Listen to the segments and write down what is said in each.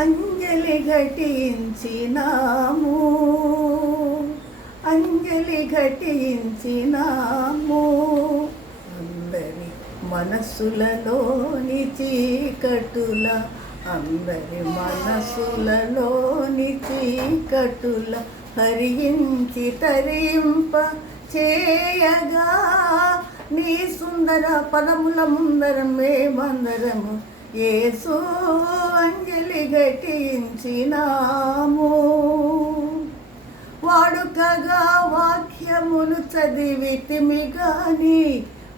అంజలి ఘటించినాము, అంజలి ఘటించినాము. అందరి మనసులలోని చీకటుల, అందరి మనసులలోని చీకటుల హరించి తరింప చేయగా, నీ సుందర పదముల ముందర మేమందరము యేసు అంజలి ఘటించినాము. వాడుకగా వాక్యములు చదివితిమి గాని,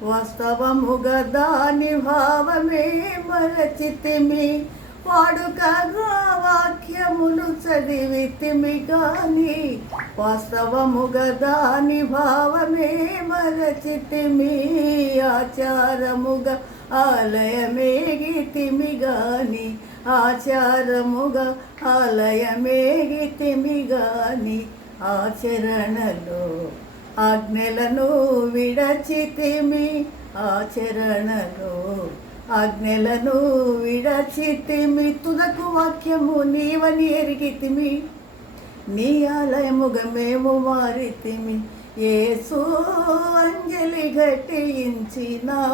వాస్తవముగా దాని భావమే మరచితిమి. వాడుకగా వాక్యములు చదివితిమి గాని, వాస్తవముగా దాని భావమే మరచితిమి. ఆచారముగా ఆలయమేగితిమి గాని, ఆచారముగా ఆలయమేగితిమి గాని, ఆచరణలో ఆజ్ఞలను విడచితిమి. ఆచరణలో ఆజ్ఞలను విడచితిమి. తుదకు వాక్యము నీవని ఎరిగితిమి, నీ ఆలయముగా మేము మారితిమి. యేసు అంజలి ఘటించినాము.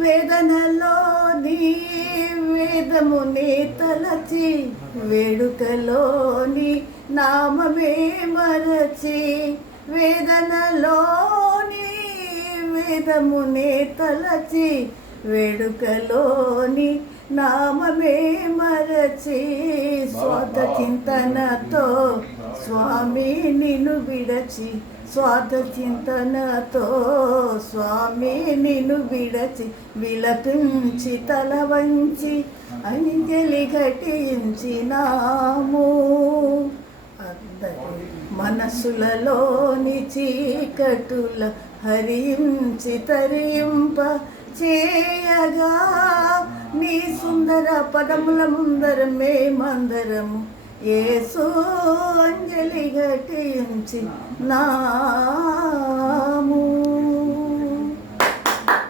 వేదనలో నీ వేదముని తలచి, వేడుకలోని నామమే మరచి. వేదనలోని వేదముని తలచి, వేడుకలోని నామమే మరచి. స్వార్థ చింతనతో స్వామి నిన్ను విడచి, స్వార్థ చింతనతో స్వామి నిన్ను విడచి, విలపించి తల వంచి అంజలి ఘటించినాము. అందరి మనసులలోని చీకటుల హరించి తరింప చేయగా, నీ సుందర పదముల ముందర మేమందరము యేసు అంజలి ఘటించినాము.